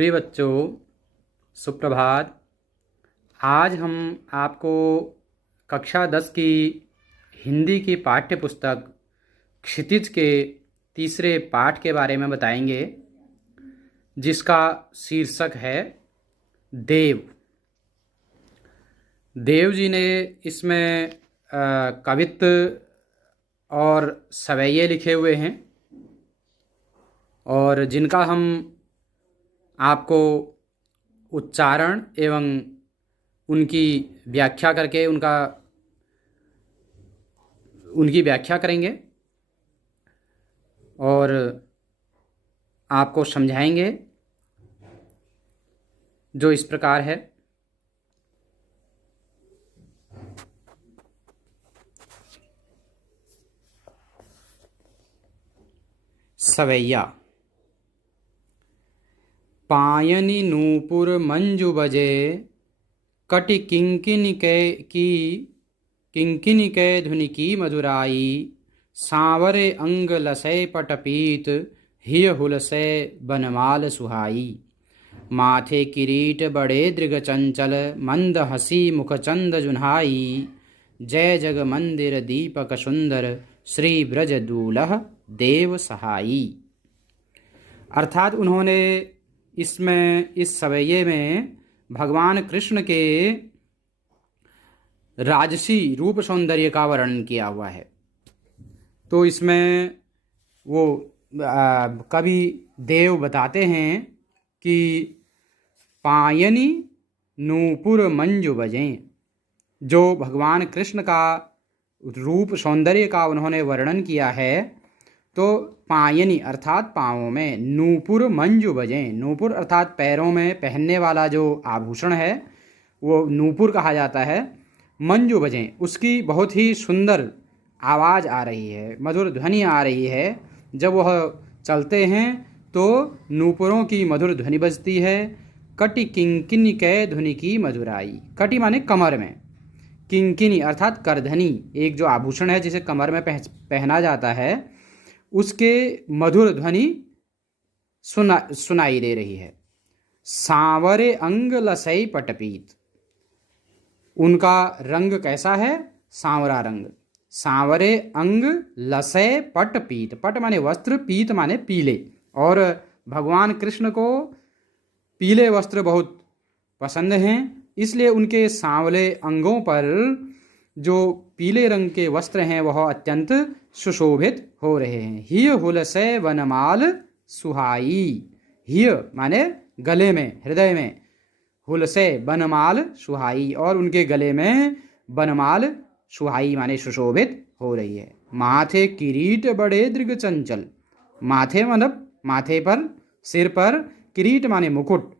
प्रिय बच्चों, सुप्रभात। आज हम आपको कक्षा 10 की हिंदी की पाठ्य पुस्तक क्षितिज के तीसरे पाठ के बारे में बताएंगे, जिसका शीर्षक है देव। देव जी ने इसमें कवित्व और सवैये लिखे हुए हैं और जिनका हम आपको उच्चारण एवं उनकी व्याख्या करके उनकी व्याख्या करेंगे और आपको समझाएंगे, जो इस प्रकार है। सवैया। पायनी नूपुर मंजु बजे, कटि किंकिनी कै धुनि की मधुराई। सांवरे अंग लसै पटपीत, हिय हुलसै बनमाल सुहाई। माथे किरीट बड़े दृग चंचल, मंद हसी मुखचंद जुन्हाई। जय जग मंदिर दीपक सुंदर, श्री ब्रज दूलह देव सहाई। अर्थात उन्होंने इस सवैये में भगवान कृष्ण के राजसी रूप सौंदर्य का वर्णन किया हुआ है। तो इसमें वो कवि देव बताते हैं कि पायनी नूपुर मंजु बजें, जो भगवान कृष्ण का रूप सौंदर्य का उन्होंने वर्णन किया है। तो पायनी अर्थात पाँवों में, नूपुर मंजु बजें, नूपुर अर्थात पैरों में पहनने वाला जो आभूषण है वो नूपुर कहा जाता है। मंजु बजें, उसकी बहुत ही सुंदर आवाज़ आ रही है, मधुर ध्वनि आ रही है। जब वह चलते हैं तो नूपुरों की मधुर ध्वनि बजती है। कटि किंकिनी कै धुनि की मधुराई। कटि माने कमर में, किंकिनी अर्थात करधनी, एक जो आभूषण है जिसे कमर में पहना जाता है, उसके मधुर ध्वनि सुनाई दे रही है। सांवरे अंग लसई पटपीत, उनका रंग कैसा है? सांवरा रंग। सांवरे अंग लसय पटपीत, पट माने वस्त्र, पीत माने पीले। और भगवान कृष्ण को पीले वस्त्र बहुत पसंद हैं, इसलिए उनके सांवले अंगों पर जो पीले रंग के वस्त्र हैं वह अत्यंत सुशोभित हो रहे हैं। हिय हुलसै वनमाल सुहाई। हिय माने गले में, हृदय में, हुलसै बनमाल सुहाई, और उनके गले में बनमाल सुहाई माने सुशोभित हो रही है। माथे किरीट बड़े दृग चंचल, माथे मतलब माथे पर, सिर पर, किरीट माने मुकुट,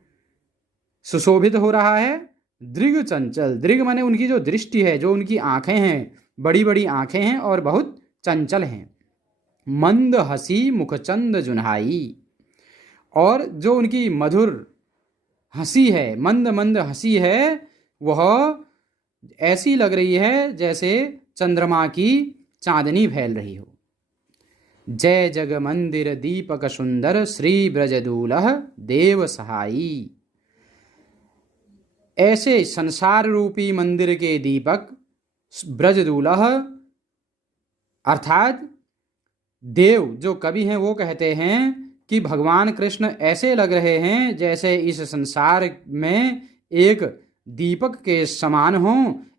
सुशोभित हो रहा है। दृग चंचल, दृग माने उनकी जो दृष्टि है, जो उनकी आंखें हैं, बड़ी बड़ी आंखें हैं और बहुत चंचल हैं। मंद हसी मुखचंद जुन्हाई, और जो उनकी मधुर हंसी है, मंद मंद हंसी है, वह ऐसी लग रही है जैसे चंद्रमा की चांदनी फैल रही हो। जय जग मंदिर दीपक सुंदर, श्री ब्रजदूलह देव सहाई। ऐसे संसार रूपी मंदिर के दीपक ब्रजदूलह अर्थात देव जो कवि हैं वो कहते हैं कि भगवान कृष्ण ऐसे लग रहे हैं जैसे इस संसार में एक दीपक के समान हो।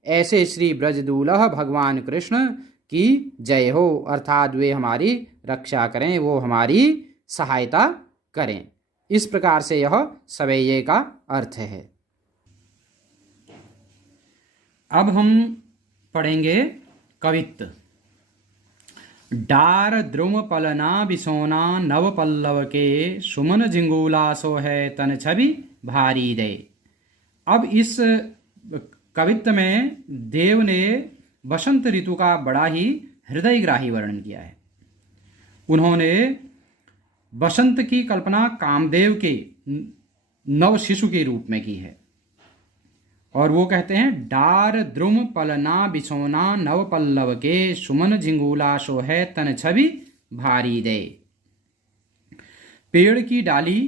ऐसे श्री ब्रजदूलह भगवान कृष्ण की जय हो, अर्थात वे हमारी रक्षा करें, वो हमारी सहायता करें। इस प्रकार से यह सवैये का अर्थ है। अब हम पढ़ेंगे कवित्त। डार द्रुम पलना बिसोना नव पल्लव के, सुमन झिंगूला सो है तन छवि भारी दे। अब इस कवित्त में देव ने वसंत ऋतु का बड़ा ही हृदयग्राही वर्णन किया है। उन्होंने वसंत की कल्पना कामदेव के नव शिशु के रूप में की है और वो कहते हैं, डार द्रुम पलना बिछोना नव पल्लव के, सुमन झिंगूला सो है तन छवि भारी दे। पेड़ की डाली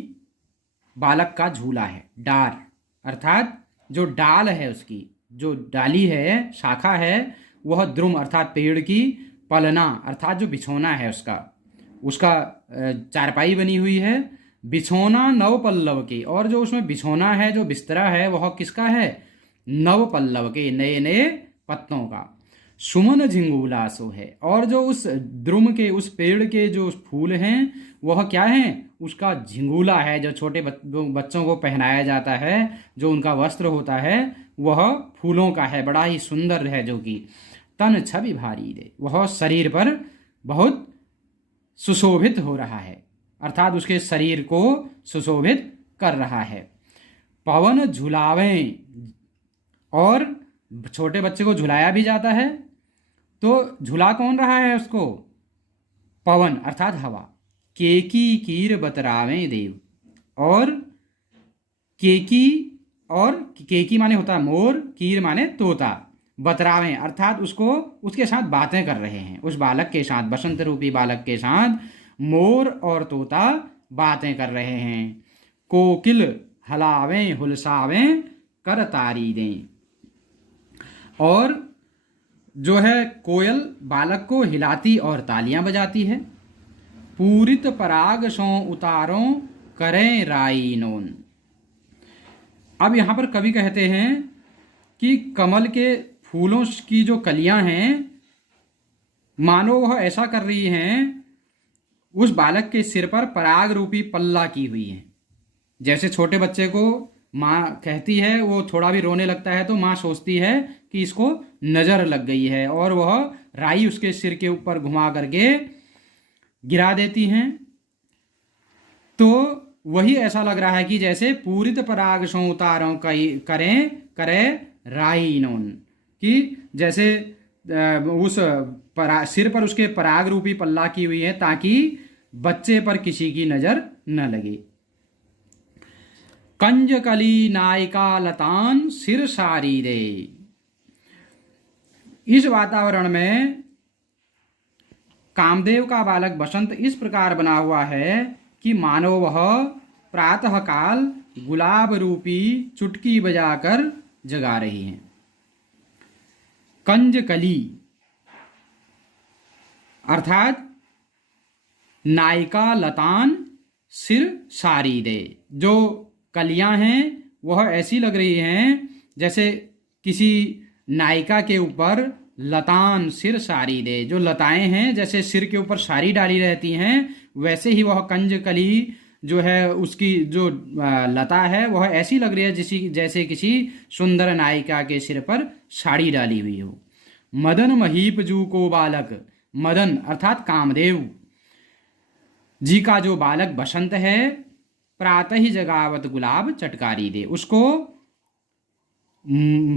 बालक का झूला है। डार अर्थात जो डाल है, उसकी जो डाली है, शाखा है, वह द्रुम अर्थात पेड़ की, पलना अर्थात जो बिछोना है उसका, उसका चारपाई बनी हुई है। बिछोना नव पल्लव की, और जो उसमें बिछोना है, जो बिस्तरा है, वह किसका है? नव पल्लव के, नए नए पत्तों का। सुमन झिंगूला सो है, और जो उस द्रुम के, उस पेड़ के जो फूल हैं वह क्या है? उसका झिंगूला है, जो छोटे बच्चों को पहनाया जाता है, जो उनका वस्त्र होता है वह फूलों का है, बड़ा ही सुंदर है। जो कि तन छवि भारी दे, वह शरीर पर बहुत सुशोभित हो रहा है, अर्थात उसके शरीर को सुशोभित कर रहा है। पवन झुलावे, और छोटे बच्चे को झुलाया भी जाता है, तो झुला कौन रहा है उसको? पवन अर्थात हवा। केकी कीर बतरावे देव, और केकी, और केकी माने होता है मोर, कीर माने तोता, बतरावे अर्थात उसको, उसके साथ बातें कर रहे हैं। उस बालक के साथ, बसंत रूपी बालक के साथ मोर और तोता बातें कर रहे हैं। कोकिल हलावे हुलसावे कर तारी दें, और जो है कोयल बालक को हिलाती और तालियां बजाती है। पूरित पराग सो उतारों करें राई नोन। अब यहां पर कवि कहते हैं कि कमल के फूलों की जो कलियां हैं, मानो वह ऐसा कर रही हैं, उस बालक के सिर पर पराग रूपी पल्ला की हुई है। जैसे छोटे बच्चे को माँ कहती है, वो थोड़ा भी रोने लगता है तो माँ सोचती है कि इसको नजर लग गई है, और वह राई उसके सिर के ऊपर घुमा करके गिरा देती हैं। तो वही ऐसा लग रहा है कि जैसे पूरित पराग सो उतारों करें करे राई नोन, कि जैसे उस सिर पर उसके पराग रूपी पल्ला की हुई है, ताकि बच्चे पर किसी की नजर न लगे। कंजकली नायिका लतान सिर सारी दे। इस वातावरण में कामदेव का बालक बसंत इस प्रकार बना हुआ है कि मानो वह प्रातः काल गुलाब रूपी चुटकी बजाकर जगा रही हैं। कंजकली अर्थात नायिका लतान सिर सारी दे, जो कलियां हैं वह ऐसी लग रही हैं जैसे किसी नायिका के ऊपर लतान सिर सारी दे, जो लताएं हैं जैसे सिर के ऊपर साड़ी डाली रहती हैं, वैसे ही वह कंजकली जो है, उसकी जो लता है वह ऐसी लग रही है जैसे किसी सुंदर नायिका के सिर पर साड़ी डाली हुई हो। मदन महीप जू को बालक, मदन अर्थात कामदेव जी का जो बालक बसंत है, प्रातः ही जगावत गुलाब चटकारी दे, उसको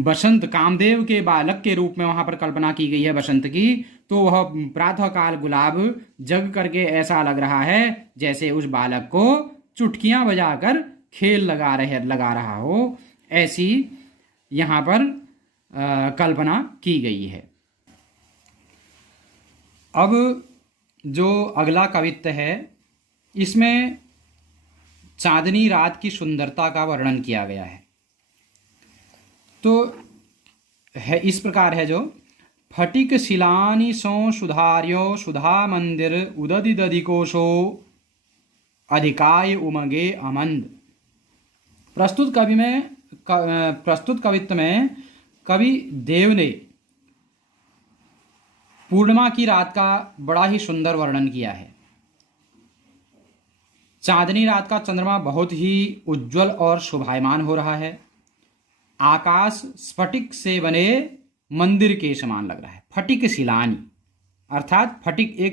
बसंत कामदेव के बालक के रूप में वहां पर कल्पना की गई है बसंत की। तो वह प्रातः काल गुलाब जग करके ऐसा लग रहा है जैसे उस बालक को चुटकियां बजाकर खेल लगा रहा हो, ऐसी यहां पर कल्पना की गई है। अब जो अगला कवित्व है, इसमें चांदनी रात की सुंदरता का वर्णन किया गया है। तो है इस प्रकार है, जो फटिक शिलानी सो सुधार्यो सुधा मंदिर उदधि दधिकोशो अधिकाय उमगे अमंद। प्रस्तुत कवित्व में कवि देव ने पूर्णिमा की रात का बड़ा ही सुंदर वर्णन किया है। चांदनी रात का चंद्रमा बहुत ही उज्जवल और शोभायमान हो रहा है। आकाश स्फटिक से बने मंदिर के समान लग रहा है। फटिक शिलानी अर्थात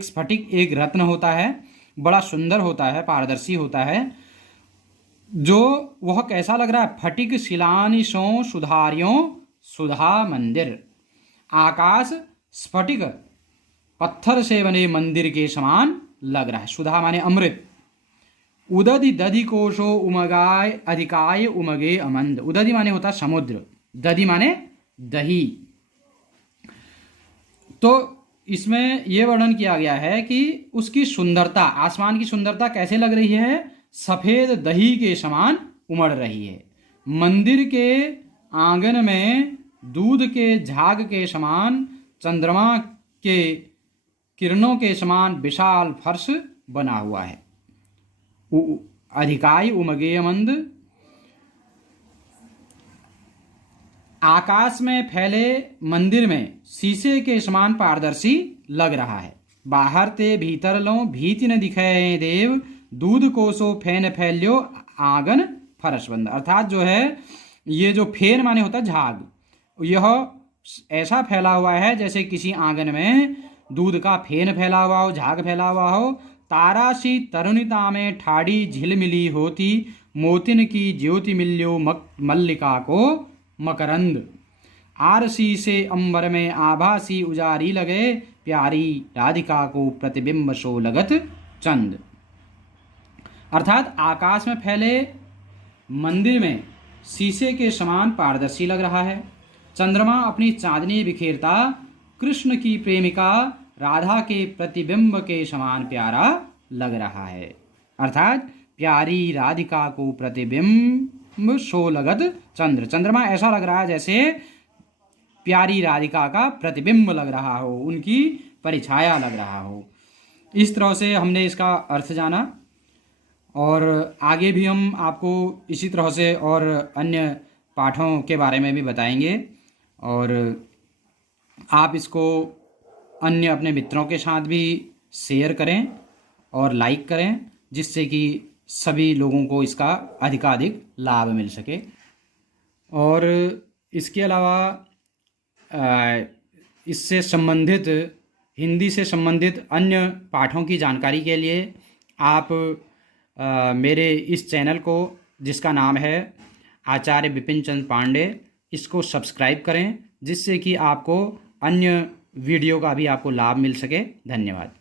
स्फटिक एक रत्न होता है, बड़ा सुंदर होता है, पारदर्शी होता है। जो वह कैसा लग रहा है? फटिक शिलानी सो सुधार्यों सुधा मंदिर। आकाश स्फटिक पत्थर से बने मंदिर के समान लग रहा है। सुधा माने अमृत। उदधि दधि कोशो उमगाय अधिकाय उमगे अमंद। उदधि माने होता समुद्र, दधि माने दही। तो इसमें यह वर्णन किया गया है कि उसकी सुंदरता, आसमान की सुंदरता कैसे लग रही है? सफ़ेद दही के समान उमड़ रही है। मंदिर के आंगन में दूध के झाग के समान, चंद्रमा के किरणों के समान विशाल फर्श बना हुआ है। अधिकाई उमगेय मंद। आकाश में फैले मंदिर में शीशे के समान पारदर्शी लग रहा है। बाहर ते भीतर लो भीति न दिखे देव, दूध कोसो फैन फैल्यो आंगन फरस बंद। अर्थात जो है ये जो फेन माने होता है झाग, यह ऐसा फैला हुआ है जैसे किसी आंगन में दूध का फेन फैला हुआ हो, झाग फैला हुआ हो। तारासी तरुणिता में ठाड़ी झिलमिली होती, मोतिन की ज्योति मिल्यो मल्लिका को मकरंद। आरसी से अंबर में आभासी उजारी लगे, प्यारी राधिका को प्रतिबिंब सो लगत चंद। अर्थात आकाश में फैले मंदिर में शीशे के समान पारदर्शी लग रहा है। चंद्रमा अपनी चांदनी बिखेरता कृष्ण की प्रेमिका राधा के प्रतिबिंब के समान प्यारा लग रहा है। अर्थात प्यारी राधिका को प्रतिबिंब सो लगत चंद्र। चंद्रमा ऐसा लग रहा है जैसे प्यारी राधिका का प्रतिबिंब लग रहा हो, उनकी परिछाया लग रहा हो। इस तरह से हमने इसका अर्थ जाना और आगे भी हम आपको इसी तरह से और अन्य पाठों के बारे में भी बताएंगे। और आप इसको अन्य अपने मित्रों के साथ भी शेयर करें और लाइक करें, जिससे कि सभी लोगों को इसका अधिकाधिक लाभ मिल सके। और इसके अलावा इससे संबंधित, हिंदी से संबंधित अन्य पाठों की जानकारी के लिए आप मेरे इस चैनल को, जिसका नाम है आचार्य विपिन चंद्र पांडे, इसको सब्सक्राइब करें, जिससे कि आपको अन्य वीडियो का भी आपको लाभ मिल सके। धन्यवाद।